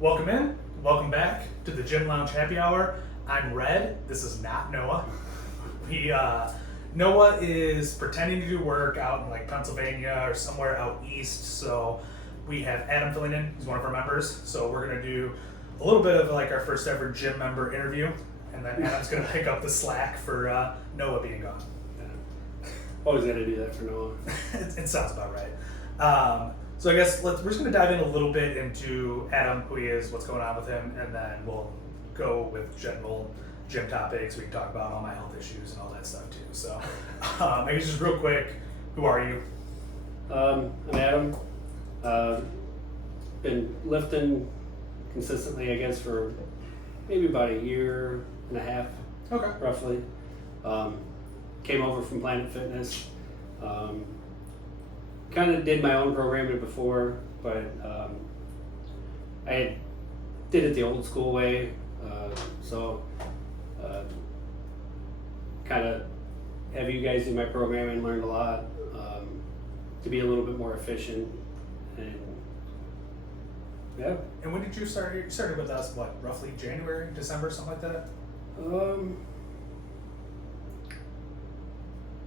Welcome in. Welcome back to the Gym Lounge Happy Hour. I'm Red. This is not Noah. Noah is pretending to do work out in like Pennsylvania or somewhere out east. So we have Adam filling in. He's one of our members. So we're gonna do a little bit of like our first ever gym member interview, and then Adam's gonna pick up the slack for Noah being gone. Always got to do that for Noah. It sounds about right. So I guess we're just going to dive in a little bit into Adam, who he is, what's going on with him, and then we'll go with general gym topics. We can talk about all my health issues and all that stuff too. So I guess just real quick, who are you? I'm Adam. Been lifting consistently, I guess, for maybe about a year and a half, Okay. roughly. Came over from Planet Fitness. Kind of did my own programming before, but I did it the old school way. Kind of have you guys do my programming, learned a lot to be a little bit more efficient. And yeah. And when did you start? You started with us, what, roughly January, December, something like that?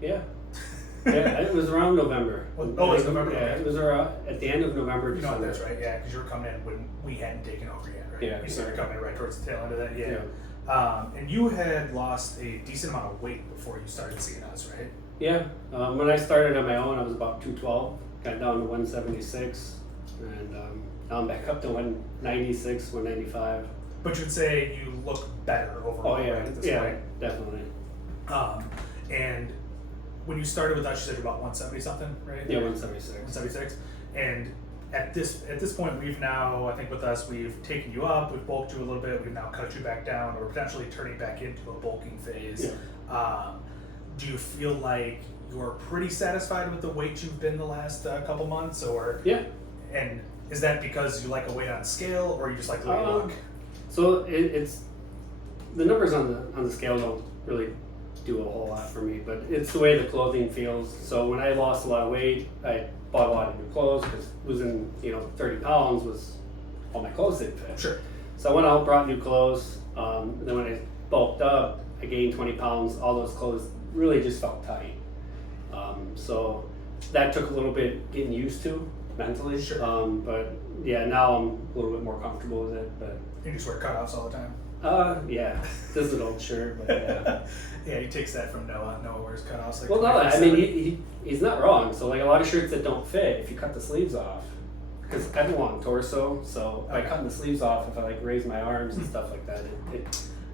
Yeah. Yeah, it was around November. Oh, it was November? Yeah, Okay. it was around at the end of November, You know, December. that's right, yeah, because you were coming in when we hadn't taken over yet, right? Yeah. You started coming in right towards the tail end of that, yeah. And you had lost a decent amount of weight before you started seeing us, right? Yeah, when I started on my own, I was about 212, got down to 176, and now I'm back up to 196, 195. But you'd say you look better overall, Oh yeah, right, at this yeah, point? definitely. And when you started with us, you said you're about 170 something, right? Yeah, 176. 176. And at this point, we've now, I think with us, we've taken you up, we've bulked you a little bit, we've now cut you back down, or potentially turning back into a bulking phase. Yeah. Do you feel like you're pretty satisfied with the weight you've been the last couple months, or? Yeah. And is that because you like a weight on scale, or you just like the way you look? So it's the numbers on the scale don't really do a whole lot for me, but it's the way the clothing feels. So when I lost a lot of weight, I bought a lot of new clothes because losing 30 pounds was all my clothes didn't fit. Sure. So I went out, brought new clothes, and then when I bulked up, I gained 20 pounds. All those clothes really just felt tight. So that took a little bit getting used to mentally. Sure. But yeah, now I'm a little bit more comfortable with it. But You just wear cutoffs all the time? yeah, this is an old shirt, but yeah. Yeah, he takes that from Noah. Noah wears cutoffs. Like Well, no, I 24/7. mean he's not wrong. So like a lot of shirts that don't fit, if you cut the sleeves off, because I have a long torso, so by Okay. cutting the sleeves off, if I like raise my arms and stuff like that, it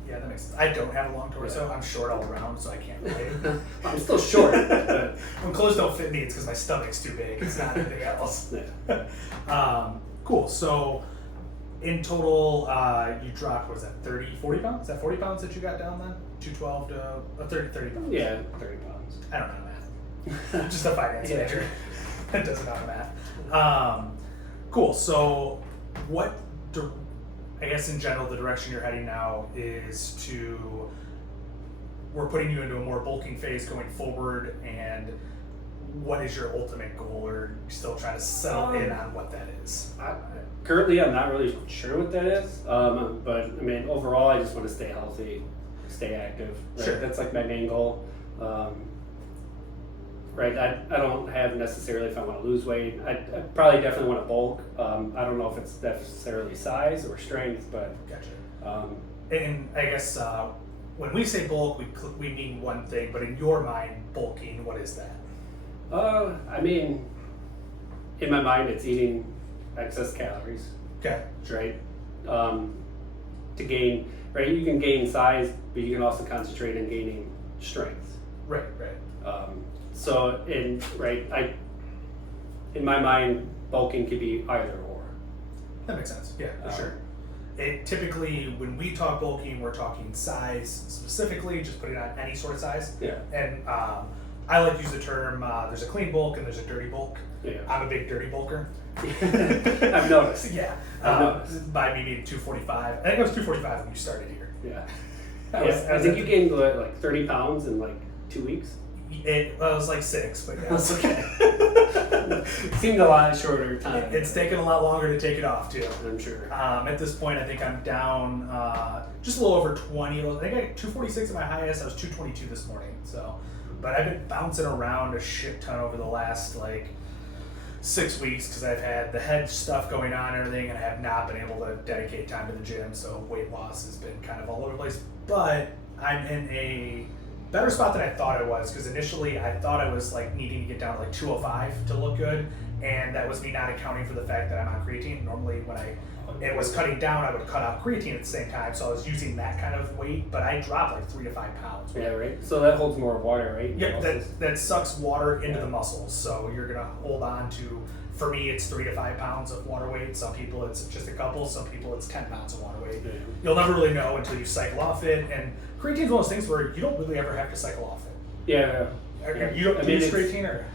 Yeah, that makes sense. I don't have a long torso. Yeah. I'm short all around, so I can't relate. I'm still short. But When clothes don't fit me, it's because my stomach's too big. It's not anything else. yeah. Cool. So, in total, you dropped, what is that, 40 pounds? Is that 40 pounds that you got down then? 212 to 30 pounds? Yeah, 30 pounds. I don't know math. I'm just a finance Yeah. major. That doesn't know math. Cool. So, I guess in general, the direction you're heading now is we're putting you into a more bulking phase going forward, and what is your ultimate goal, or are you still trying to settle in on what that is? Currently, I'm not really sure what that is, but I mean, overall, I just want to stay healthy, stay active. Right? Sure. That's like my main goal. Right, I don't have necessarily if I want to lose weight. I probably definitely want to bulk. I don't know if it's necessarily size or strength, but Gotcha. And I guess when we say bulk, we mean one thing, but in your mind, bulking, what is that? I mean, in my mind, it's eating excess calories, Okay. right? To gain, right? You can gain size, but you can also concentrate on gaining strength. Right. So in my mind, bulking could be either or. That makes sense. Yeah, for sure. It typically, when we talk bulking, we're talking size specifically, just putting on any sort of size. Yeah. And I like to use the term, there's a clean bulk and there's a dirty bulk. Yeah. I'm a big dirty bulker. I've noticed. Yeah. I've noticed. By me being 245. I think I was 245 when you started here. Yeah. I I think you gained like 30 pounds in like 2 weeks. It was like 6, but yeah, it's okay. It seemed a lot shorter time. It's taken a lot longer to take it off too. I'm sure. At this point, I think I'm down just a little over 20. I think I got 246 at my highest. I was 222 this morning. So, but I've been bouncing around a shit ton over the last like 6 weeks because I've had the head stuff going on and everything, and I have not been able to dedicate time to the gym. So weight loss has been kind of all over the place. But I'm in a better spot than I thought I was, because initially I thought I was like needing to get down to like 205 to look good, and that was me not accounting for the fact that I'm on creatine. Normally when it was cutting down, I would cut out creatine at the same time, so I was using that kind of weight, but I dropped like 3 to 5 pounds. Yeah, right. So that holds more water, right? Yep, that sucks water into the muscles, so you're gonna hold on to. For me, it's 3 to 5 pounds of water weight. Some people it's just a couple. Some people it's 10 pounds of water weight. Yeah. You'll never really know until you cycle off it. And creatine's one of those things where you don't really ever have to cycle off it. Yeah. You don't use creatine or?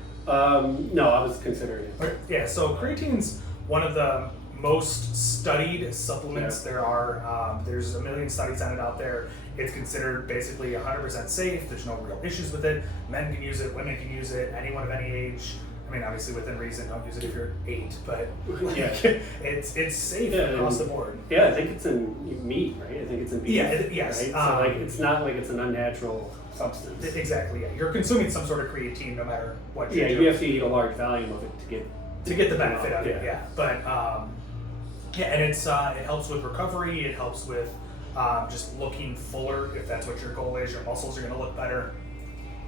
No, I was considering it. Okay. Yeah. So creatine's one of the most studied supplements there are. There's a million studies on it out there. It's considered basically 100% safe. There's no real issues with it. Men can use it. Women can use it. Anyone of any age. I mean, obviously within reason, don't use it if you're 8, but yeah, it's safe across the board. Yeah, I think it's in meat, right? I think it's in beef. Yeah, yes. Right? So like, it's not like it's an unnatural substance. Exactly. Yeah, you're consuming some sort of creatine no matter what you're doing. You have to eat a large volume of it to get the benefit of it. Yeah, but and it's it helps with recovery. It helps with just looking fuller if that's what your goal is. Your muscles are going to look better.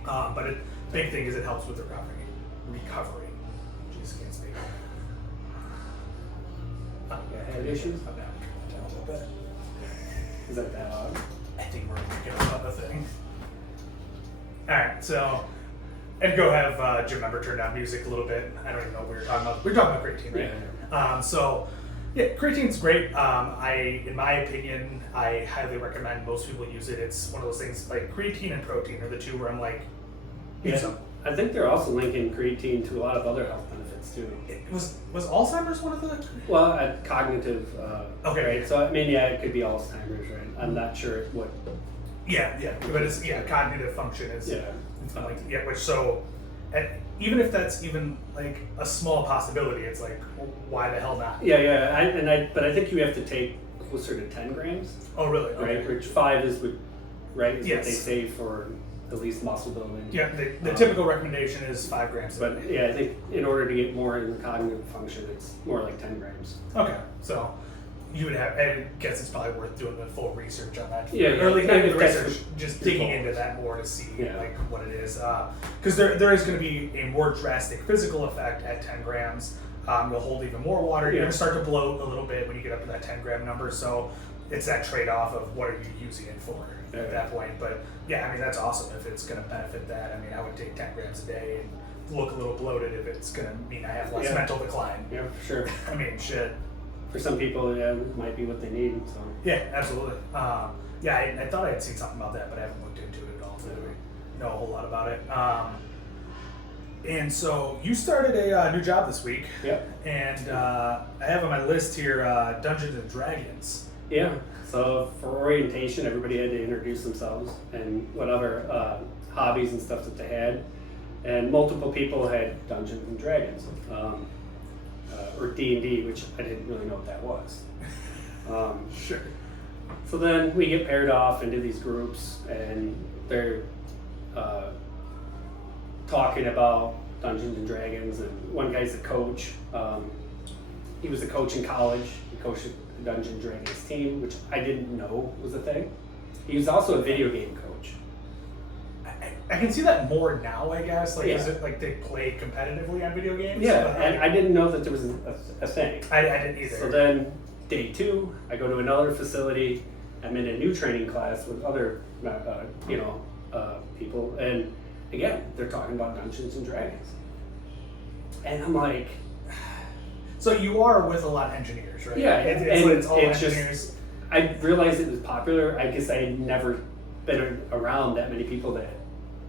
But big thing is it helps with recovery. Jeez, can't speak. Head issues? I'm down a little bit. Is that loud? I think we're picking up on the thing. Alright, so and go have gym member turn down music a little bit. I don't even know what we were talking about. We were talking about creatine, right? Yeah. So yeah, creatine's great. In my opinion, I highly recommend most people use it. It's one of those things like creatine and protein are the two where I'm like, use them. I think they're also linking creatine to a lot of other health benefits too. Was Alzheimer's one of the? Well, cognitive. Okay. Right. So I mean, yeah, it could be Alzheimer's, right? I'm not sure what. Yeah, but it's cognitive function is. Yeah. Which so, even if that's even like a small possibility, it's like, well, why the hell not? Yeah. But I think you have to take closer to 10 grams. Oh, really? Right. Okay. Which 5 is what, right? Is yes. What they say for at least muscle building. Yeah, the typical recommendation is 5 grams. But yeah, I think in order to get more in the cognitive function, it's more like 10 grams. Okay, so you would have, I guess it's probably worth doing the full research on that. Yeah, or like not the that's research, just digging into that more to see like what it is. Because there is going to be a more drastic physical effect at 10 grams. You'll hold even more water. You're going to start to bloat a little bit when you get up to that 10 gram number. So it's that trade-off of what are you using it for at that point. But yeah, I mean, that's awesome if it's going to benefit that. I mean, I would take 10 grams a day and look a little bloated if it's going to mean I have less mental decline. Yeah, for sure. I mean, shit. For some people, it might be what they need. So. Yeah, absolutely. I thought I had seen something about that, but I haven't looked into it at all to know a whole lot about it. And so you started a new job this week. Yep. And I have on my list here Dungeons and Dragons. Yeah. So for orientation, everybody had to introduce themselves and whatever hobbies and stuff that they had. And multiple people had Dungeons and Dragons. Or D&D, which I didn't really know what that was. Sure. So then we get paired off into these groups, and they're talking about Dungeons and Dragons, and one guy's a coach. He was a coach in college. He coached the Dungeons and Dragons team, which I didn't know was a thing. He was also a video game coach. I can see that more now, I guess. Like, is it like they play competitively on video games? Yeah, and I didn't know that there was a thing. I didn't either. So then, day 2, I go to another facility. I'm in a new training class with other, people, and again, they're talking about Dungeons and Dragons, and I'm like, so you are with a lot of engineers, right? Yeah, it's all engineers. Just, I realized it was popular. I guess I had never been around that many people that.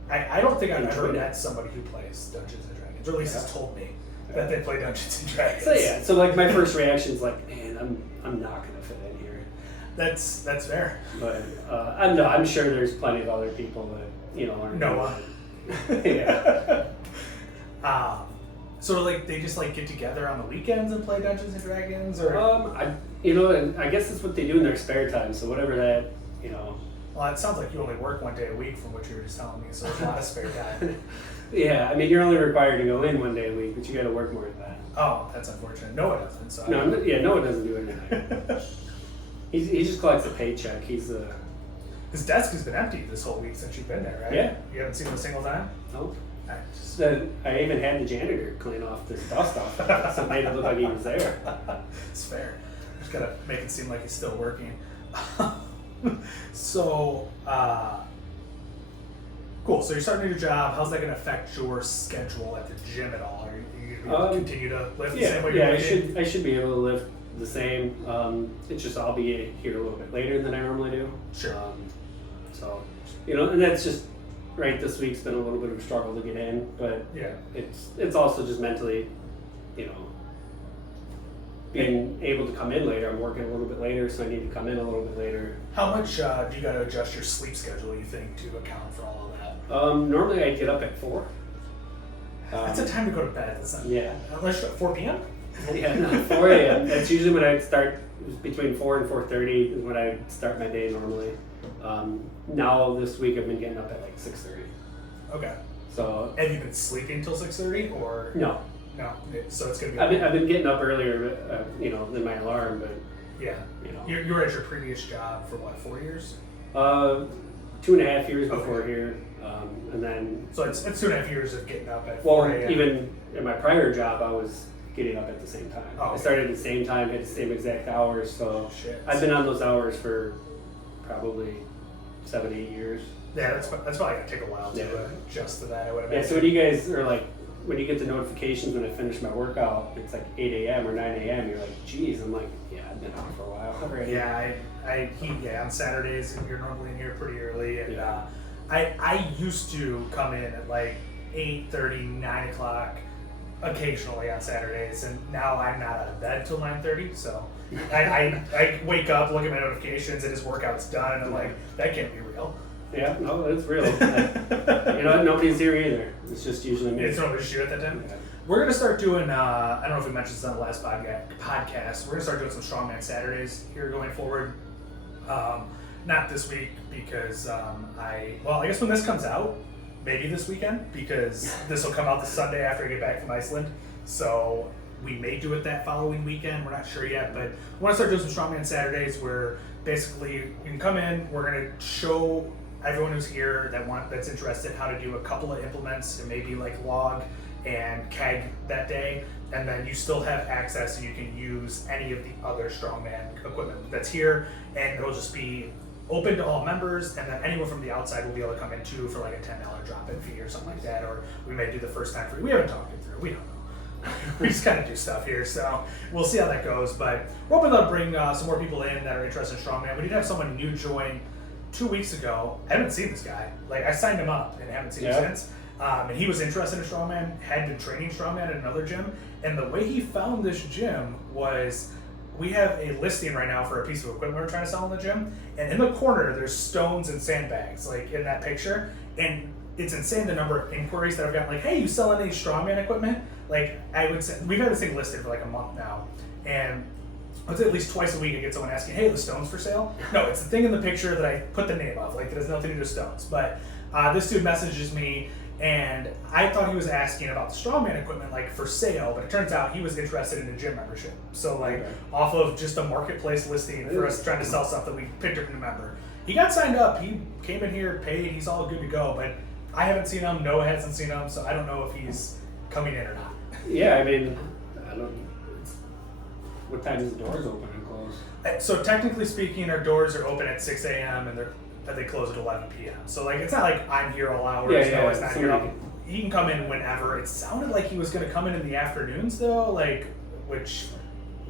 I don't think I've ever met somebody who plays Dungeons and Dragons, or at least has told me that they play Dungeons and Dragons. So like my first reaction is like, man, I'm not gonna fit in here. That's fair. But I'm sure there's plenty of other people that are. Noah. Yeah. So like they just like get together on the weekends and play Dungeons and Dragons, or And I guess that's what they do in their spare time. So whatever that, well, it sounds like you only work one day a week from what you were just telling me, so there's a lot of spare time. Yeah, I mean, you're only required to go in one day a week, but you got to work more than that. Oh, that's unfortunate. No, it doesn't. So Noah doesn't do anything. He just collects a paycheck. He's his desk has been empty this whole week since you've been there, right? Yeah. You haven't seen him a single time? Nope. Right, I even had the janitor clean off this dust off, so it made it look like he was there. It's fair. Just gotta make it seem like he's still working. So, cool. So you're starting a new job. How's that gonna affect your schedule at the gym at all? Are you gonna be able to continue to lift the same way you're lifting? I should be able to lift the same. It's just I'll be here a little bit later than I normally do. Sure. So, and that's just right. This week's been a little bit of a struggle to get in, but Yeah. it's also just mentally, being able to come in later. I'm working a little bit later, so I need to come in a little bit later. How much do you got to adjust your sleep schedule, you think, to account for all of that? Normally I get up at 4. That's a time to go to bed. Yeah. Unless you're at 4 p.m.? Yeah, no, 4 a.m. That's usually when I start. Between 4 and 4:30 is when I start my day normally. Now this week I've been getting up at like 6:30. Okay. So have you been sleeping till 6:30 or no? No. So it's gonna be. I've been getting up earlier, than my alarm, but yeah. You were at your previous job for what, 4 years? 2.5 years before here, and then. So it's 2.5 years of getting up at 4 a.m. Even in my prior job, I was getting up at the same time. Oh, okay. I started at the same time, had the same exact hours, so Shit. I've been on those hours for probably 7-8 years. Yeah, that's probably gonna take a while to adjust to that. I would imagine. Yeah. So when you guys are like, when you get the notifications when I finish my workout, it's like 8 a.m. or 9 a.m. You're like, geez. I'm like, yeah, I've been out for a while already. Yeah, on Saturdays you're normally in here pretty early, and I used to come in at like 8:30, 9 o'clock. Occasionally on Saturdays, and now I'm not out of bed till 9:30, so I wake up, look at my notifications, and his workout's done, and I'm like, that can't be real. Yeah, no, it's real. Nobody's here either. It's just usually me. It's normally just you at that time? Yeah. We're going to start doing, I don't know if we mentioned this on the last podcast, we're going to start doing some Strongman Saturdays here going forward. Not this week, because I guess when this comes out, maybe this weekend, because this will come out the Sunday after I get back from Iceland. So we may do it that following weekend. We're not sure yet, but we want to start doing some Strongman Saturdays where basically you can come in. We're going to show everyone who's here that's interested how to do a couple of implements and maybe like log and keg that day. And then you still have access and you can use any of the other Strongman equipment that's here, and it'll just be open to all members, and then anyone from the outside will be able to come in too for like a $10 drop-in fee or something like that, or we may do the first time free. We haven't talked it through. We don't know. We just kind of do stuff here, so we'll see how that goes. But we're hoping to bring some more people in that are interested in Strongman. We did have someone new join 2 weeks ago. I haven't seen this guy. Like, I signed him up and haven't seen him since. And he was interested in Strongman, had been training Strongman at another gym, and the way he found this gym was, we have a listing right now for a piece of equipment we're trying to sell in the gym, and in the corner there's stones and sandbags, like in that picture, and it's insane the number of inquiries that I've gotten, like, hey, you selling any Strongman equipment? Like, I would say, we've had this thing listed for like a month now, and I would say at least twice a week I get someone asking, hey, the stones for sale? No, it's the thing in the picture that I put the name of, like, that has nothing to do with stones. But this dude messages me, and I thought he was asking about the Strongman equipment, like, for sale, but it turns out he was interested in a gym membership. So, like, off of just a marketplace listing for us trying to sell something, we picked up a new member. He got signed up, he came in here, paid, he's all good to go, but I haven't seen him, Noah hasn't seen him, so I don't know if he's coming in or not. Yeah, I mean, I don't. What time is the doors open and close? So technically speaking, our doors are open at 6 a.m. and they close at 11 p.m. So like, it's not like I'm here all hours. No, it's not here. He can come in whenever. It sounded like he was going to come in the afternoons though, like, which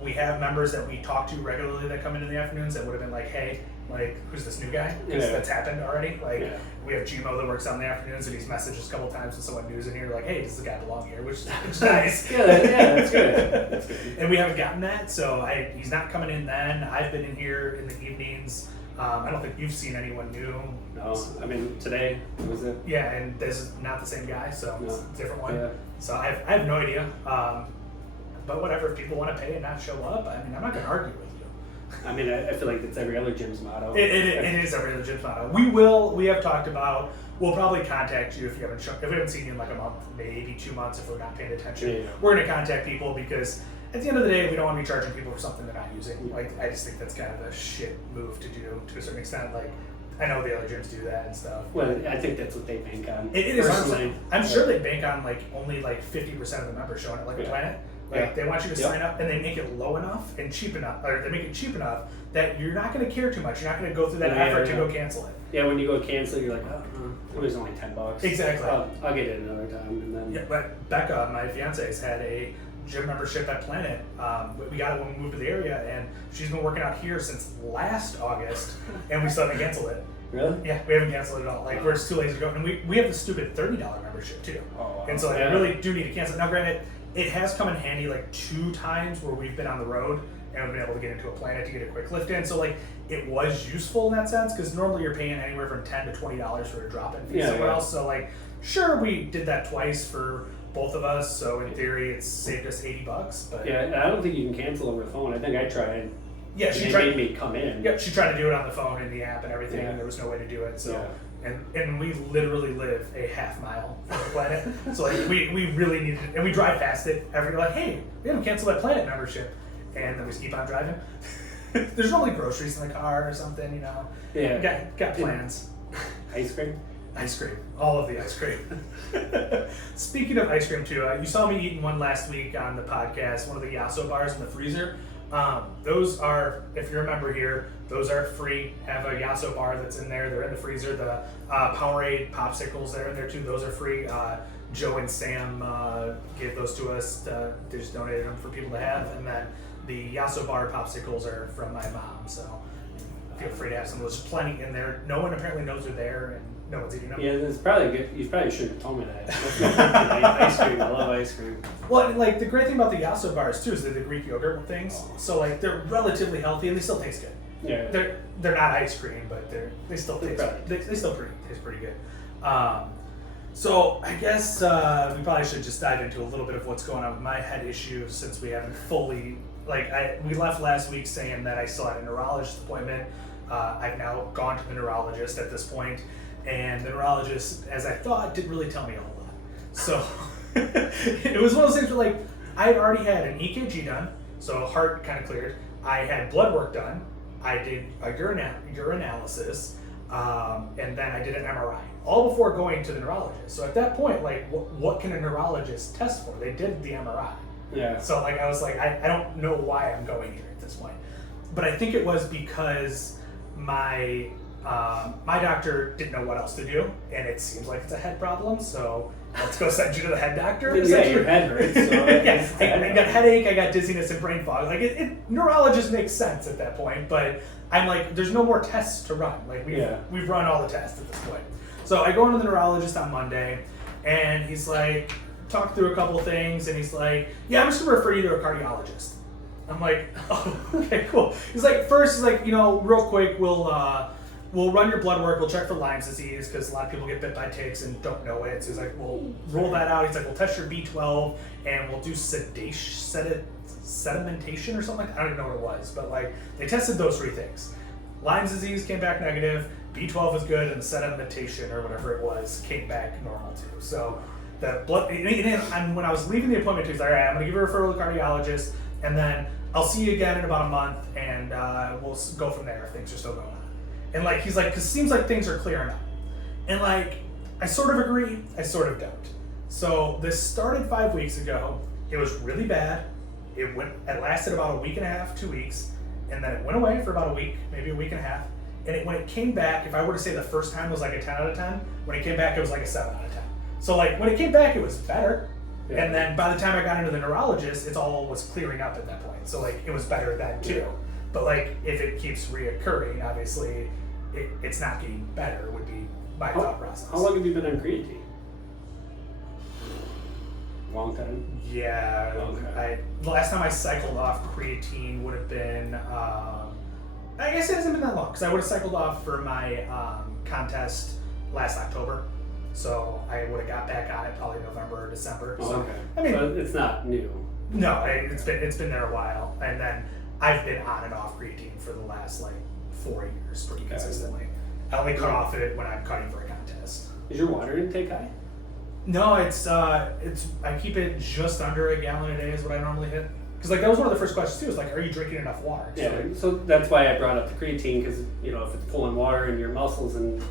We have members that we talk to regularly that come in the afternoons that would have been like, hey, like, who's this new guy? Because that's happened already. Like, we have Gmo that works on the afternoons, and he's messaged us a couple times with someone new's in here, like, hey, does the guy belong here? Which is nice. That's good. That's good. And we haven't gotten that, so he's not coming in then. I've been in here in the evenings. I don't think you've seen anyone new. No, I mean, today was it? Yeah, and this is not the same guy, so it's a different one. Yeah. So I have no idea. But whatever, if people want to pay and not show up, I mean, I'm not going to argue with you. I mean, I feel like it's every other gym's motto. It is every other gym's motto. We have talked about, we'll probably contact you if we haven't seen you in like a month, maybe 2 months if we're not paying attention. Yeah. We're going to contact people because at the end of the day, we don't want to be charging people for something they're not using. Like, I just think that's kind of a shit move to do to a certain extent. Like, I know the other gyms do that and stuff. Well, I think that's what they bank on. It is. Personally. I'm sure they bank on like only like 50% of the members showing it like a Planet. Like they want you to sign up, and they make it low enough and cheap enough, or they make it cheap enough that you're not going to care too much. You're not going to go through that effort to go cancel it. Yeah, when you go cancel, you're like, oh, it was only $10. Exactly. I'll get it another time, and then. Yeah, but Becca, my fiance, has had a gym membership at Planet. We got it when we moved to the area, and she's been working out here since last August, and we still haven't canceled it. Really? Yeah, we haven't canceled it at all. Like, we're too lazy to go, and we have the stupid $30 membership too. Oh, wow. And so I really do need to cancel it. Now, granted, it has come in handy like 2 times where we've been on the road and we've been able to get into a Planet to get a quick lift in. So like, it was useful in that sense because normally you're paying anywhere from $10 to $20 for a drop-in fee somewhere else. So like, sure, we did that twice for both of us. So in theory, it's saved us $80. But yeah, I don't think you can cancel over the phone. I think I tried. Yeah, she made me come in. Yep, she tried to do it on the phone in the app and everything, and there was no way to do it. So, and we literally live a half mile from the Planet, so like we really needed it, and we drive past it every like, hey, we haven't canceled that Planet membership, and then we just keep on driving. There's normally groceries in the car or something, you know. Yeah, got plans. Ice cream. Ice cream, all of the ice cream. Speaking of ice cream too, you saw me eating one last week on the podcast, one of the Yasso bars in the freezer. Those are, if you remember here, those are free. Have a Yasso bar that's in there. They're in the freezer. The Powerade popsicles that are in there too, those are free. Joe and Sam gave those to us. They just donated them for people to have. And then the Yasso bar popsicles are from my mom, so feel free to have some of those. There's plenty in there. No one apparently knows they're there, and no one's eating them. Yeah, it's probably good. You probably should have told me that. Ice cream. I love ice cream. Well, and like the great thing about the Yasso bars too is they're the Greek yogurt things. So like they're relatively healthy and they still taste good. Yeah. They're not ice cream, but they still taste taste pretty good. So I guess we probably should just dive into a little bit of what's going on with my head issues since we haven't fully we left last week saying that I still had a neurologist appointment. I've now gone to the neurologist at this point, and the neurologist, as I thought, didn't really tell me a whole lot. So it was one of those things where like I had already had an EKG done, so heart kind of cleared. I had blood work done. I did a urinalysis, and then I did an MRI, all before going to the neurologist. So at that point, like, what can a neurologist test for? They did the MRI. Yeah. So like I was like, I don't know why I'm going here at this point, but I think it was because my doctor didn't know what else to do, and it seems like it's a head problem. So let's go send you to the head doctor. Yeah, your head hurts. So I got headache, I got dizziness and brain fog. Like neurologist makes sense at that point, but I'm like, there's no more tests to run. Like we've run all the tests at this point. So I go into the neurologist on Monday, and he's like, talk through a couple things, and he's like, yeah, I'm just gonna refer you to a cardiologist. I'm like, oh, okay, cool. He's like, first, he's like, real quick, we'll run your blood work, we'll check for Lyme's disease, because a lot of people get bit by ticks and don't know it. So he's like, we'll roll that out. He's like, we'll test your B12, and we'll do sedimentation or something like that. I don't even know what it was, but like, they tested those 3 things. Lyme's disease came back negative, B12 was good, and the sedimentation, or whatever it was, came back normal too. So the blood, and when I was leaving the appointment, he was like, all right, I'm gonna give you a referral to the cardiologist, and then I'll see you again in about a month, and we'll go from there if things are still going on. And like, he's like, because it seems like things are clearing up. And like, I sort of agree, I sort of don't. So this started 5 weeks ago. It was really bad. It lasted about a week and a half, 2 weeks, and then it went away for about a week, maybe a week and a half. And when it came back, if I were to say the first time was like a 10 out of 10, when it came back, it was like a 7 out of 10. So like, when it came back, it was better. Yeah. And then by the time I got into the neurologist, it all was clearing up at that point. So like it was better then too. Yeah. But like if it keeps reoccurring, obviously it's not getting better would be my thought process. How long have you been on creatine? Long time? Yeah. Long time. The last time I cycled off creatine would have been, I guess it hasn't been that long because I would have cycled off for my contest last October. So I would have got back on it probably November or December. Oh, So, okay. I mean, so it's not new. no, it's been there a while, and then I've been on and off creatine for the last like 4 years pretty Okay. consistently. I only cut off it when I'm cutting for a contest. Is your water intake high? No, it's I keep it just under a gallon a day is what I normally hit. Because like that was one of the first questions too. Is like, are you drinking enough water? So, Yeah, so that's why I brought up the creatine, because if it's pulling water in your muscles and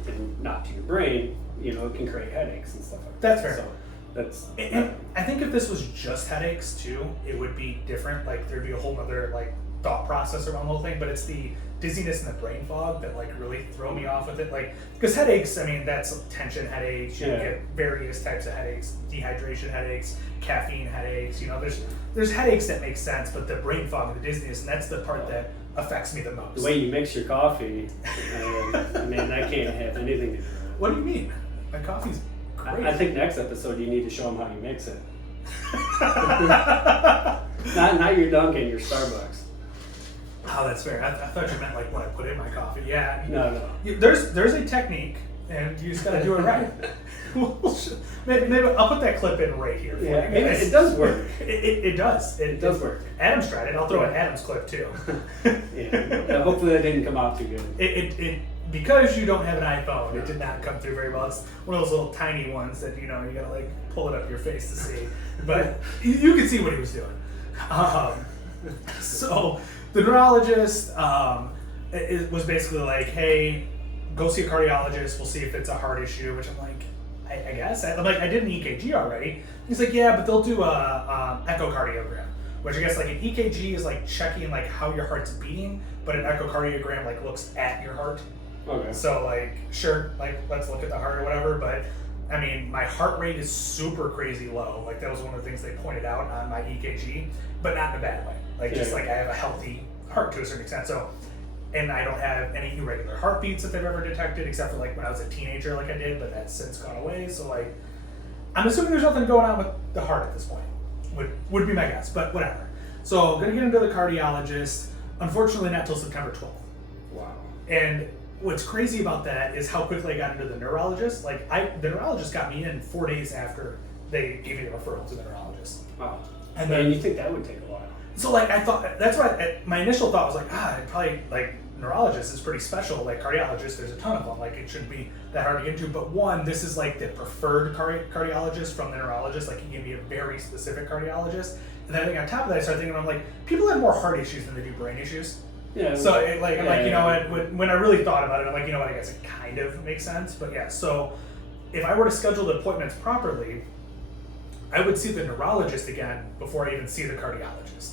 not to your brain, it can create headaches and stuff like That's that. fair. So that's and I think if this was just headaches too, it would be different. Like there'd be a whole other like thought process around the whole thing. But it's the dizziness and the brain fog that like really throw me off with it. Like because headaches, I mean that's tension headaches. You get various types of headaches, dehydration headaches, caffeine headaches. There's headaches that make sense, but the brain fog and the dizziness, and that's the part that affects me the most. the way you mix your coffee. That can't have anything to do with it. What do you mean? My coffee's great. I think next episode you need to show them how you mix it. not your Dunkin', your Starbucks. Oh, that's fair. I thought you meant like what I put in my coffee. Yeah. No. There's a technique, and you just gotta do it right. maybe I'll put that clip in right here for you guys. It does work. It does. It does work. Adam's tried it. I'll throw in Adam's clip too. Yeah. Hopefully that didn't come out too good. It because you don't have an iPhone, it did not come through very well. It's one of those little tiny ones that you gotta like pull it up your face to see, but you can see what he was doing. So the neurologist it was basically like, hey, go see a cardiologist. We'll see if it's a heart issue. Which I'm like, I guess. I'm like, I did an EKG already. He's like, yeah, but they'll do a echocardiogram. Which I guess like an EKG is like checking like how your heart's beating, but an echocardiogram like looks at your heart. Okay. So like, sure, like let's look at the heart or whatever. But I mean, my heart rate is super crazy low. Like that was one of the things they pointed out on my EKG, but not in a bad way. Like just like I have a healthy heart to a certain extent. So, and I don't have any irregular heartbeats that they've ever detected, except for like when I was a teenager, like I did, but that's since gone away. So like, I'm assuming there's nothing going on with the heart at this point. Would be my guess, but whatever. So I'm gonna get into the cardiologist. Unfortunately, not till September 12th. Wow. And what's crazy about that is how quickly I got into the neurologist. Like the neurologist got me in 4 days after they gave me the referral to the neurologist. Wow. And then you think that would take a while? So like I thought that's what my initial thought was like I'd probably like neurologist is pretty special. Like cardiologist, there's a ton of them. Like it shouldn't be that hard to get into. But one, this is like the preferred cardiologist from the neurologist. Like he gave me a very specific cardiologist. And then I think on top of that, I started thinking, I'm like, people have more heart issues than they do brain issues. Yeah. So I'm like, you know what? When I really thought about it, I'm like, you know what? I guess it kind of makes sense. But yeah, so if I were to schedule the appointments properly, I would see the neurologist again before I even see the cardiologist.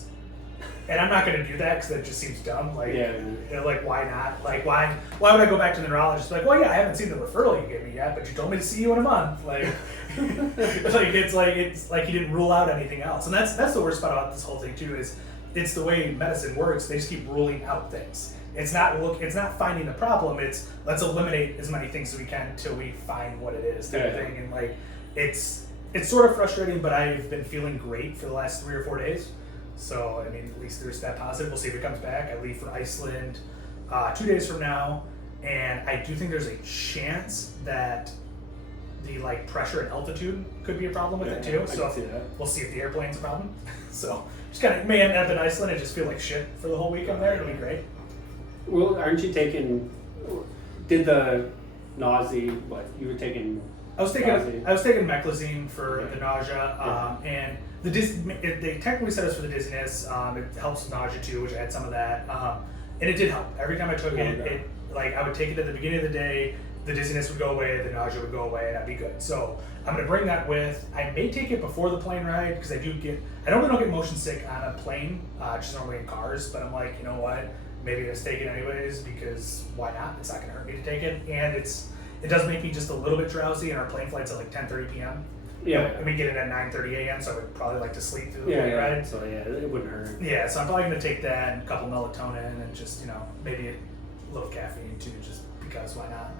And I'm not going to do that because that just seems dumb. Like, like why not? Like, why would I go back to the neurologist? Like, well, yeah, I haven't seen the referral you gave me yet, but you told me to see you in a month. Like, it's like you didn't rule out anything else. And that's the worst part about this whole thing too. Is it's the way medicine works. They just keep ruling out things. It's not finding the problem. It's let's eliminate as many things as we can until we find what it is. Type of thing. And like, it's sort of frustrating, but I've been feeling great for the last 3 or 4 days. So, I mean, at least there's that positive. We'll see if it comes back. I leave for Iceland 2 days from now, and I do think there's a chance that the like pressure and altitude could be a problem with it too. So we'll see if the airplane's a problem. So just kind of may end up in Iceland and just feel like shit for the whole week I'm there. It'll be great. Well, aren't you taking? Did the nausea? What you were taking? I was taking meclizine for the nausea, and they technically said it's for the dizziness. It helps with nausea too, which I had some of that, and it did help. Every time I took it, like I would take it at the beginning of the day, the dizziness would go away, the nausea would go away, and I'd be good. So I'm gonna bring that with. I may take it before the plane ride because I normally don't get motion sick on a plane, just normally in cars. But I'm like, you know what? Maybe let's take it anyways because why not? It's not gonna hurt me to take it, and it does make me just a little bit drowsy. And our plane flight's at like 10:30 p.m. Yeah. And we get in at 9:30 a.m., so I would probably like to sleep through the Yeah, plane yeah. ride. So yeah, it wouldn't hurt. Yeah, so I'm probably going to take that and a couple melatonin and just, maybe a little caffeine too, just because why not?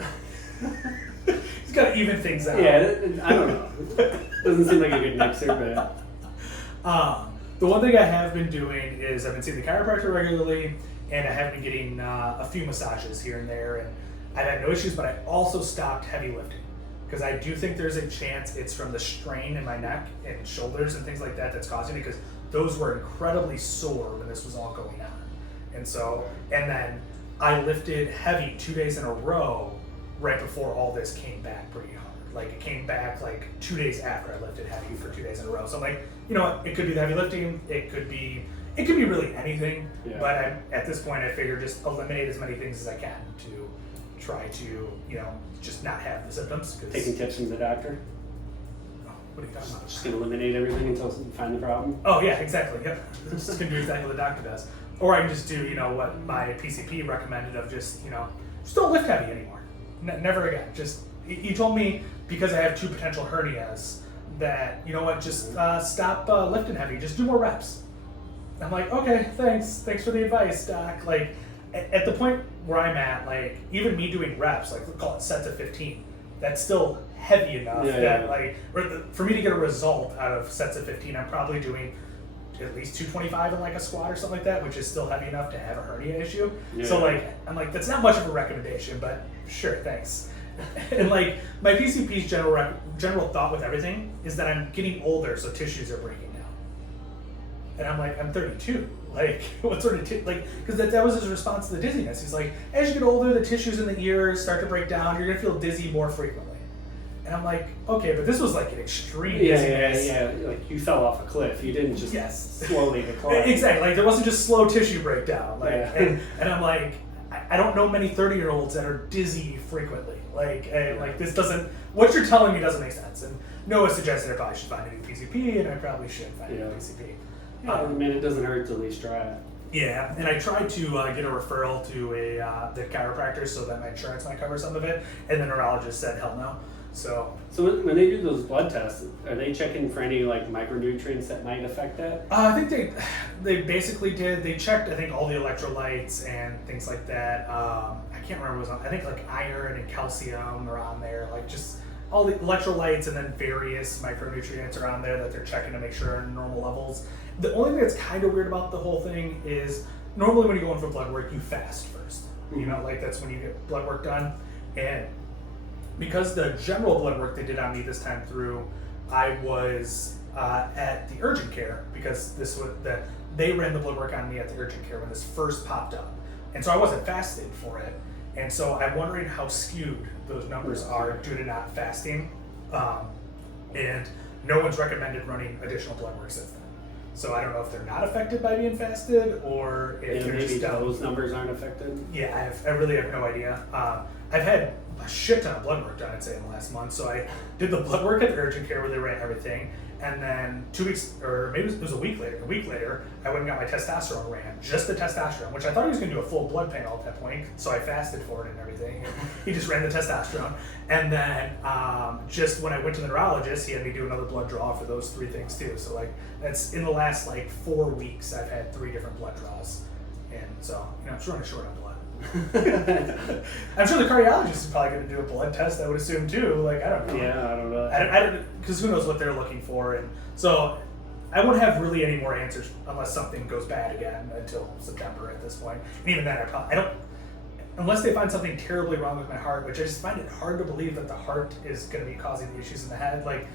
Just got to even things out. Yeah, I don't know. Doesn't seem like a good mixer, but. The one thing I have been doing is I've been seeing the chiropractor regularly, and I have been getting a few massages here and there, and I've had no issues, but I also stopped heavy lifting because I do think there's a chance it's from the strain in my neck and shoulders and things like that that's causing it, because those were incredibly sore when this was all going on. And then I lifted heavy 2 days in a row right before all this came back pretty hard. Like, it came back like 2 days after I lifted heavy for 2 days in a row. So I'm like, you know what? It could be the heavy lifting. It could be really anything. Yeah. But at this point, I figure just eliminate as many things as I can to try to, just not have the symptoms. Taking tips from the doctor. Oh, what are you talking about? Just gonna eliminate everything until you find the problem. Oh yeah, exactly. Yep. Just gonna do exactly what the doctor does. Or I can just do, what my PCP recommended of just don't lift heavy anymore. Never again. Just, he told me, because I have 2 potential hernias, that, just stop lifting heavy. Just do more reps. I'm like, okay, thanks for the advice, doc. Like, at the point where I'm at, like, even me doing reps, like, we'll call it sets of 15, that's still heavy enough for me to get a result out of sets of 15, I'm probably doing at least 225 in like a squat or something like that, which is still heavy enough to have a hernia issue. Yeah. So I'm like, that's not much of a recommendation, but sure, thanks. And like, my PCP's general thought with everything is that I'm getting older, so tissues are breaking down. And I'm like, I'm 32. Like, what sort of because that was his response to the dizziness. He's like, as you get older, the tissues in the ears start to break down. You're gonna feel dizzy more frequently. And I'm like, okay, but this was like an extreme dizziness. Yeah. Like, you fell off a cliff. You didn't just slowly decline. Exactly. Like, there wasn't just slow tissue breakdown. Like, yeah. and I'm like, I don't know many 30-year-olds that are dizzy frequently. Like this doesn't. What you're telling me doesn't make sense. And Noah suggested I probably should find a new PCP, and I probably should find a new PCP. Yeah, I mean, it doesn't hurt to at least try it. Yeah, and I tried to get a referral to the chiropractor so that my insurance might cover some of it, and the neurologist said hell no. So when they do those blood tests, are they checking for any like micronutrients that might affect that? I think they basically did. They checked, I think, all the electrolytes and things like that. I can't remember what was on. I think like iron and calcium are on there, like just all the electrolytes, and then various micronutrients are on there that they're checking to make sure are in normal levels. The only thing that's kind of weird about the whole thing is normally when you go in for blood work, you fast first. Like that's when you get blood work done. And because the general blood work they did on me this time through, I was at the urgent care, because they ran the blood work on me at the urgent care when this first popped up. And so I wasn't fasted for it. And so I'm wondering how skewed those numbers are due to not fasting. And no one's recommended running additional blood work since then. So I don't know if they're not affected by being fasted, or if they're maybe just those numbers aren't affected. Yeah, I really have no idea. I've had a shit ton of blood work done, I'd say, in the last month. So I did the blood work at the urgent care where they ran everything, and then 2 weeks, or maybe it was a week later, I went and got my testosterone ran, just the testosterone, which I thought he was going to do a full blood panel at that point, so I fasted for it and everything. He just ran the testosterone. And then just when I went to the neurologist, he had me do another blood draw for those 3 things too. So like, that's in the last like 4 weeks, I've had 3 different blood draws. And so, I'm just running short on blood. I'm sure the cardiologist is probably going to do a blood test, I would assume too. Like, I don't know. Yeah, I don't know. I don't, because who knows what they're looking for. And so I won't have really any more answers unless something goes bad again until September at this point. And even then, I don't, unless they find something terribly wrong with my heart, which I just find it hard to believe that the heart is going to be causing the issues in the head. Like,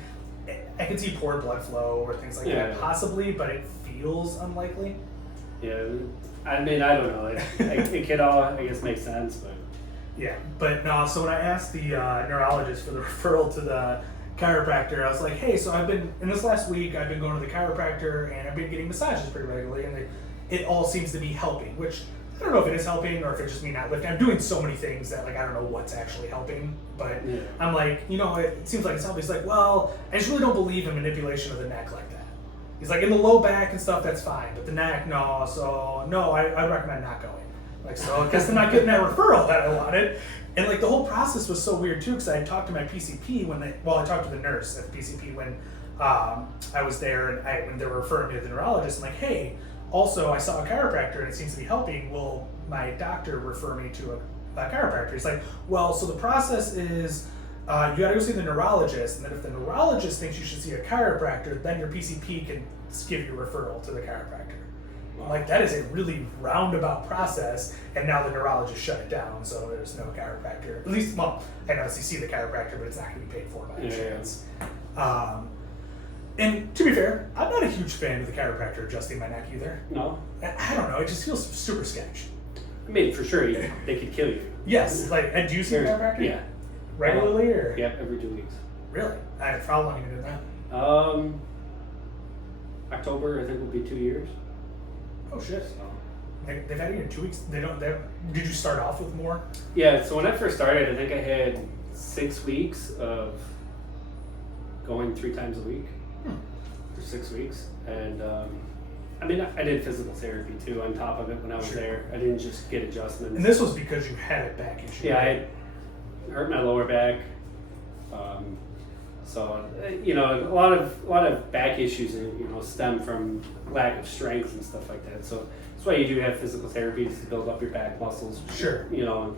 I could see poor blood flow or things like that, possibly, but it feels unlikely. Yeah, I mean, I don't know. It could all, I guess, make sense, but. Yeah, but no, so when I asked the neurologist for the referral to the chiropractor, I was like, hey, so in this last week, I've been going to the chiropractor and I've been getting massages pretty regularly, and it all seems to be helping, which I don't know if it is helping or if it's just me not lifting. I'm doing so many things that, like, I don't know what's actually helping, but I'm like, it seems like it's helping. He's like, well, I just really don't believe in manipulation of the neck like that. He's like, in the low back and stuff, that's fine, but the neck, no, so no, I recommend not going. Like, so I guess I'm not getting that referral that I wanted. And like the whole process was so weird too, because I talked to my PCP I talked to the nurse at the PCP when I was there, and when they were referring me to the neurologist, I'm like, hey, also I saw a chiropractor and it seems to be helping. Will my doctor refer me to a chiropractor? He's like, well, so the process is you got to go see the neurologist, and then if the neurologist thinks you should see a chiropractor, then your PCP can give you a referral to the chiropractor. I'm like, that is a really roundabout process, and now the neurologist shut it down, so there's no chiropractor. At least, well, I obviously see the chiropractor, but it's not going to be paid for by insurance. And to be fair, I'm not a huge fan of the chiropractor adjusting my neck either. No? I don't know, it just feels super sketchy. I mean, for sure, they could kill you. Yes, like, and do you see a chiropractor? Yeah. Regularly, or? Yeah, every 2 weeks. Really? How long have you been doing that? October, I think, will be 2 years. Oh shit! They've had you in 2 weeks. Did you start off with more? Yeah. So when I first started, I think I had 6 weeks of going 3 times a week for 6 weeks, and I mean, I did physical therapy too on top of it when I was there. I didn't just get adjustments. And this was because you had a back issue. Yeah, I hurt my lower back. So you know, a lot of back issues, stem from lack of strength and stuff like that. So that's why you do have physical therapy, is to build up your back muscles. Sure. And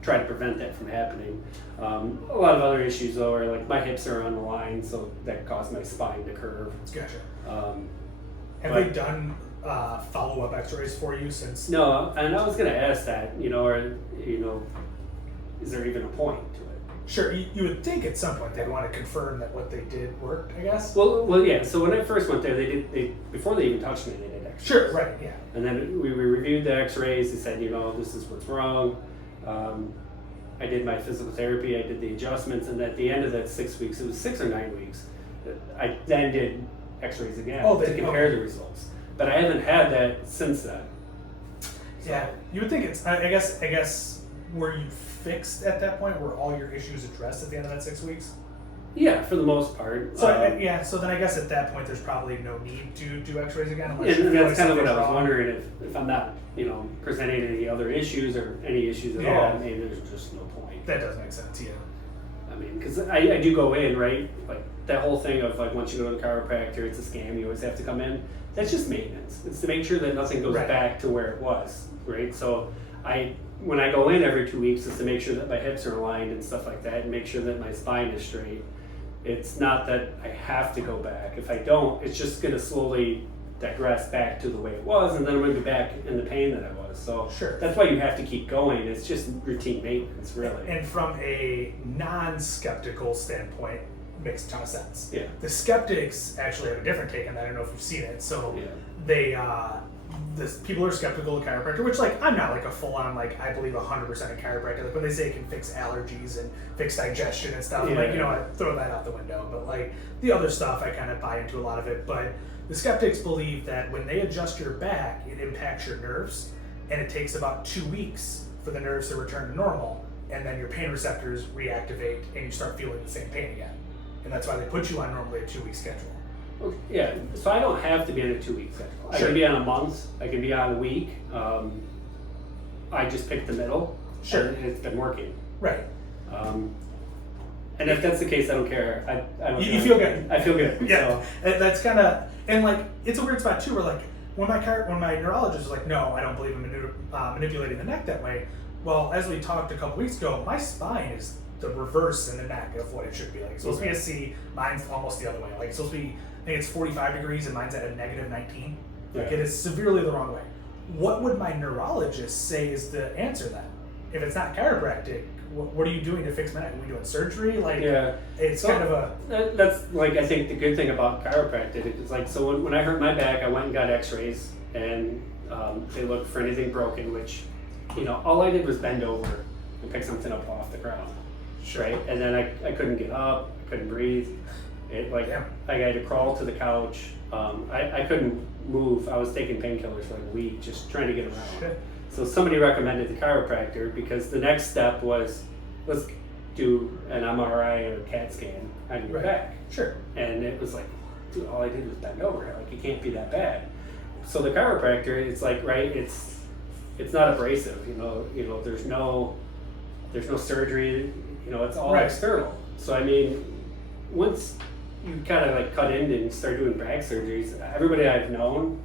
try to prevent that from happening. A lot of other issues though are like my hips are on the line, so that caused my spine to curve. Gotcha. Have they done follow-up X-rays for you since? No, and I was going to ask that. Is there even a point to it? Sure, you would think at some point they'd want to confirm that what they did worked, I guess. Well, yeah. So when I first went there, they before they even touched me, they did X-rays. Sure, right, yeah. And then we reviewed the X-rays. They said, this is what's wrong. I did my physical therapy. I did the adjustments, and at the end of that 6 weeks, it was 6 or 9 weeks. I then did X-rays again to compare the results. But I haven't had that since then. So. Yeah, you would think it's. I guess were you fixed at that point? Were all your issues addressed at the end of that 6 weeks? Yeah, for the most part. So so then I guess at that point there's probably no need to do X-rays again. And that's kind of what I was wondering, if I'm not, presenting any other issues or any issues at all. Maybe there's just no point. That does make sense, yeah. I mean, because I do go in, right? Like that whole thing of like once you go to the chiropractor, it's a scam. You always have to come in. That's just maintenance. It's to make sure that nothing goes back to where it was, right? So when I go in every 2 weeks, it's to make sure that my hips are aligned and stuff like that, and make sure that my spine is straight. It's not that I have to go back. If I don't, it's just going to slowly digress back to the way it was, and then I'm going to be back in the pain that I was. So that's why you have to keep going. It's just routine maintenance, really. And from a non-skeptical standpoint, makes a ton of sense. Yeah. The skeptics actually have a different take on that. I don't know if you've seen it. So they, people are skeptical of chiropractor, which I'm not a full-on I believe 100% in chiropractor, but they say it can fix allergies and fix digestion and stuff. I throw that out the window. But the other stuff, I kind of buy into a lot of it. But the skeptics believe that when they adjust your back, it impacts your nerves, and it takes about 2 weeks for the nerves to return to normal, and then your pain receptors reactivate, and you start feeling the same pain again. And that's why they put you on normally a 2-week schedule. Well, yeah, so I don't have to be on a 2-week schedule. I can be on a month. I can be on a week. I just picked the middle. Sure. And it's been working. Right. And if that's the case, I don't care. I don't you feel good. I feel good. Yeah. So. That's kind of, and it's a weird spot too, where when my neurologist was like, no, I don't believe in manipulating the neck that way. Well, as we talked a couple weeks ago, my spine is the reverse in the neck of what it should be. It's supposed to be a C, mine's almost the other way. It's supposed to be, I think it's 45 degrees and mine's at a negative 19. It is severely the wrong way. What would my neurologist say is the answer then? If it's not chiropractic, what are you doing to fix my neck? Are we doing surgery? It's kind of a... That's I think the good thing about chiropractic. It's so when I hurt my back, I went and got x-rays, and they looked for anything broken, which, all I did was bend over and pick something up off the ground. Sure. Right? And then I couldn't get up, I couldn't breathe. I had to crawl to the couch. I couldn't move. I was taking painkillers for a week, just trying to get around. Sure. So somebody recommended the chiropractor because the next step was, let's do an MRI or a CAT scan on your back. Sure. And it was dude, all I did was bend over. It can't be that bad. So the chiropractor, it's it's not abrasive. There's no surgery. It's all Right. external. So I mean, once you kind of like cut in and start doing back surgeries, everybody I've known,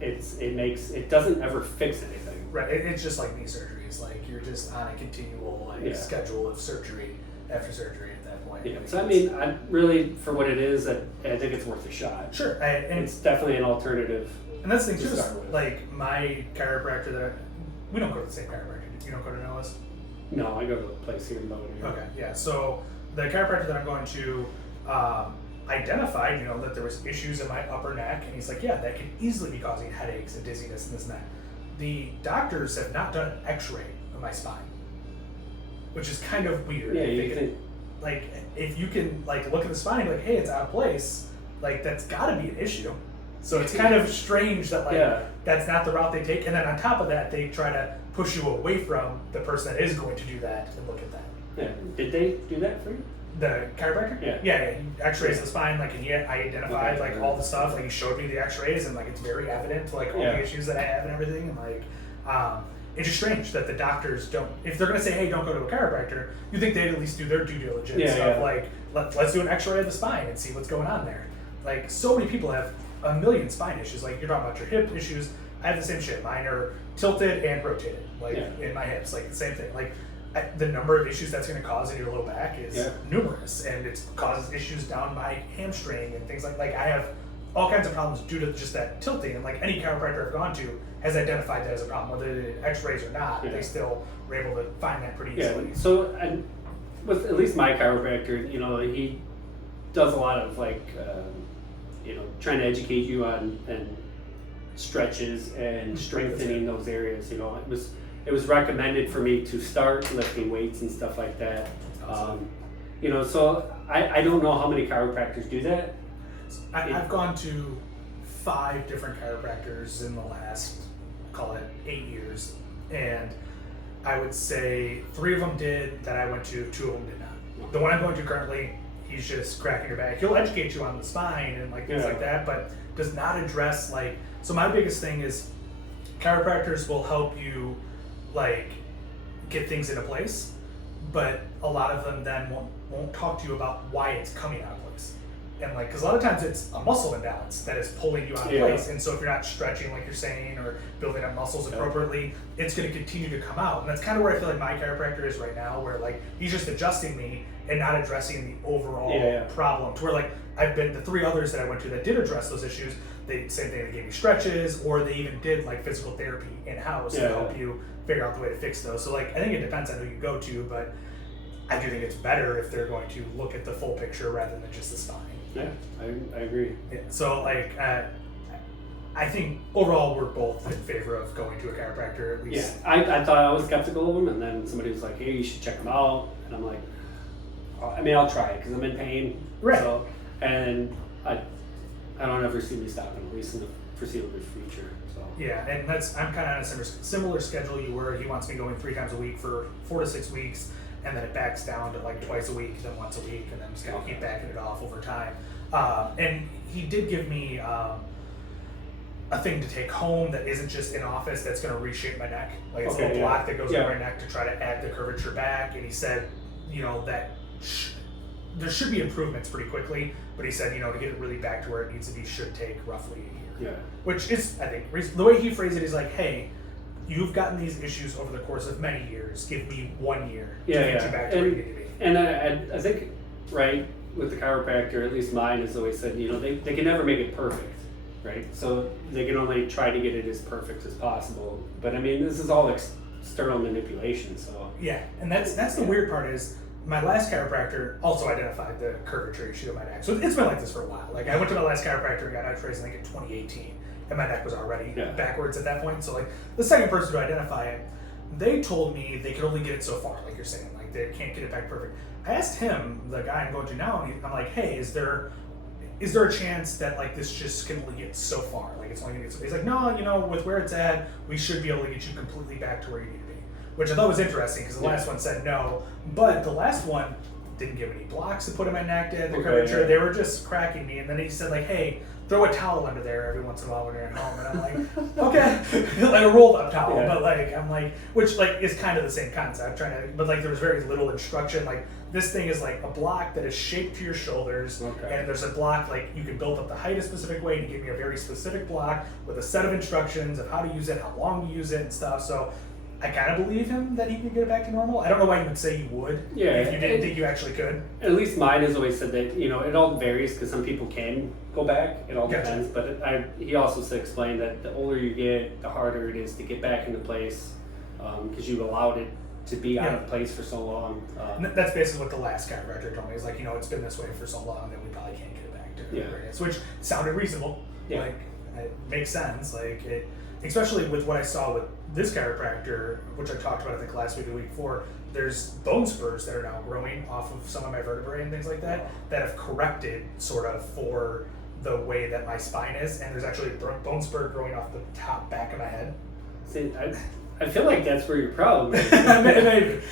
it doesn't ever fix anything. Right. It's just like knee surgeries. Like you're just on a continual schedule of surgery after surgery at that point. Yeah. Like, So I mean, I really, for what it is, I think it's worth a shot. sure. And It's definitely an alternative. And that's the thing to too, is start with. like my chiropractor we don't go to the same chiropractor. You don't go to Noah's? No, I go to a place here in Bowen. Okay, yeah. So the chiropractor that I'm going to identified, that there was issues in my upper neck, and he's like, yeah, that could easily be causing headaches and dizziness and this and that. The doctors have not done an X-ray of my spine, which is kind of weird. Yeah, you think. Like, if you can like look at the spine, like, hey, it's out of place. Like, that's got to be an issue. So it's kind of strange that that's not the route they take, and then on top of that, they try to push you away from the person that is going to do that and look at that. Yeah. Did they do that for you? The chiropractor? Yeah. He x-rays the spine, like, and I identified Okay. like all the stuff, like he showed me the x-rays, and like it's very evident, like all the issues that I have and everything, and like it's just strange that the doctors don't, if they're gonna say, hey, don't go to a chiropractor, you think they'd at least do their due diligence of like, let's do an x-ray of the spine and see what's going on there. Like, so many people have a million spine issues, like you're talking about your hip issues. I have the same shit. Mine are tilted and rotated, like in my hips, like the same thing. Like the number of issues that's going to cause in your low back is numerous, and it causes issues down my hamstring and things like I have all kinds of problems due to just that tilting. And like any chiropractor I've gone to has identified that as a problem, whether they did X-rays or not. They still were able to find that pretty easily. Yeah. So with at least my chiropractor, he does a lot of like trying to educate you on and stretches and strengthening those areas. It was recommended for me to start lifting weights and stuff like that. So I don't know how many chiropractors do that. I've gone to 5 different chiropractors in the last, call it 8 years, and I would say 3 of them did that I went to, 2 of them did not. The one I'm going to currently, he's just cracking your back. He'll educate you on the spine and like things like that, but does not address like, so my biggest thing is chiropractors will help you like get things into place, but a lot of them then won't talk to you about why it's coming out of place. And like, because a lot of times it's a muscle imbalance that is pulling you out of place, and so if you're not stretching like you're saying or building up muscles appropriately, it's going to continue to come out. And that's kind of where I feel like my chiropractor is right now, where like he's just adjusting me and not addressing the overall problem. To where like I've been, the 3 others that I went to that did address those issues, same thing, they gave me stretches, or they even did like physical therapy in-house to help you figure out the way to fix those. So like I think it depends on who you go to, but I do think it's better if they're going to look at the full picture rather than just the spine. Yeah, I agree. Yeah, so like I think overall we're both in favor of going to a chiropractor at least. Yeah, I thought I was skeptical of them, and then somebody was like, hey, you should check them out. And I'm like, I'll try it because I'm in pain. Right. So, and I don't ever see me stopping, at least in the foreseeable future. So. Yeah, and I'm kind of on a similar schedule you were. He wants me going 3 times a week for 4 to 6 weeks, and then it backs down to like twice a week, then once a week, and then just kind of keep backing it off over time. And he did give me a thing to take home that isn't just in office that's going to reshape my neck. Like it's a little block that goes over my neck to try to add the curvature back. And he said, that there should be improvements pretty quickly, but he said, to get it really back to where it needs to be should take roughly a year. Yeah. Which is, I think, the way he phrased it is like, hey, you've gotten these issues over the course of many years. Give me 1 year to get you back to where you need to be. And I think, right, with the chiropractor, at least mine has always said, they can never make it perfect, right? So they can only try to get it as perfect as possible. But I mean, this is all external manipulation, so. Yeah, and that's the weird part is, my last chiropractor also identified the curvature issue of my neck. So it's been like this for a while. Like I went to my last chiropractor and got x-rays in 2018, and my neck was already backwards at that point. So like the second person to identify it, they told me they could only get it so far, like you're saying, like they can't get it back perfect. I asked him, the guy I'm going to now, and I'm like, hey, is there a chance that like this just can only get so far? Like it's only gonna get so. He's like, no, with where it's at, we should be able to get you completely back to where you need to be. Which I thought was interesting because the last one said no, but the last one didn't give me any blocks to put in my neck to add the Okay, curvature. yeah. They were just cracking me. And then he said like, hey, throw a towel under there every once in a while when you're at home. And I'm like, okay, like a rolled up towel. Yeah. But like, I'm like, which like is kind of the same concept. But like there was very little instruction. Like this thing is like a block that is shaped to your shoulders. Okay. And there's a block like you can build up the height a specific way. And he gave me a very specific block with a set of instructions of how to use it, how long to use it and stuff. So I kind of believe him that he could get it back to normal. I don't know why you would say you would if you didn't think you actually could. At least mine has always said that, it all varies because some people can go back. It all Gotcha. depends. But he also explained that the older you get, the harder it is to get back into place because you allowed it to be out of place for so long. And that's basically what the last chiropractor told me. Is like, it's been this way for so long that we probably can't get it back to where it is, which sounded reasonable. Yeah. Like, it makes sense. Like, especially with what I saw with this chiropractor, which I talked about I think last week or the week before, there's bone spurs that are now growing off of some of my vertebrae and things like that have corrected sort of for the way that my spine is, and there's actually a bone spur growing off the top back of my head. See, I feel like that's where your problem is. Maybe.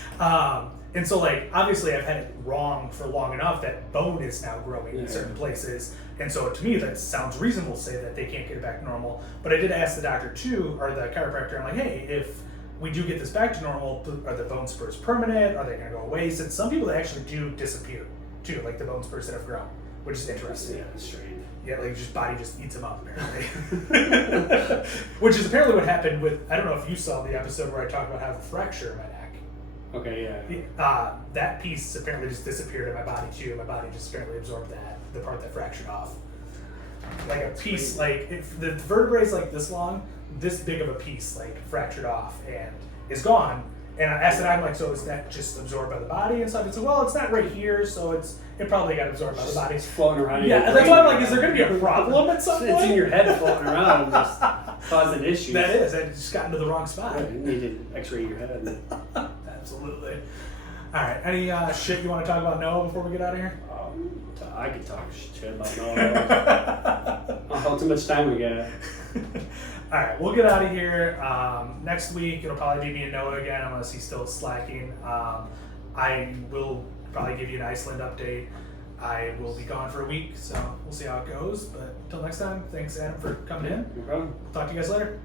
And so like obviously I've had it wrong for long enough that bone is now growing in certain places, and so to me that sounds reasonable to say that they can't get it back to normal. But I did ask the doctor too, or the chiropractor, I'm like, hey, if we do get this back to normal, are the bone spurs permanent? Are they going to go away? Since some people, they actually do disappear too, like the bone spurs that have grown, which is interesting. Yeah, that's strange. Yeah, like just body just eats them up apparently. Which is apparently what happened with, I don't know if you saw the episode where I talked about having a fracture in my neck. Okay, That piece apparently just disappeared in my body too. My body just apparently absorbed the part that fractured off. Like a piece, like if the vertebrae is like this long, this big of a piece like fractured off and is gone. And I asked I'm like, so is that just absorbed by the body and stuff? He said, well, it's not right here, so it probably got absorbed by the body. It's floating around. Yeah, that's why I'm like, is there going to be a problem at some point? It's in your head floating around and just causing issues. That is, I just got into the wrong spot. Yeah, you need to x-ray your head. Absolutely. All right, any shit you want to talk about Noah before we get out of here? I could talk shit about Noah. How too much time we got? All right, we'll get out of here. Next week, it'll probably be me and Noah again, unless he's still slacking. I will probably give you an Iceland update. I will be gone for a week, so we'll see how it goes. But until next time, thanks, Adam, for coming in. No problem. Talk to you guys later.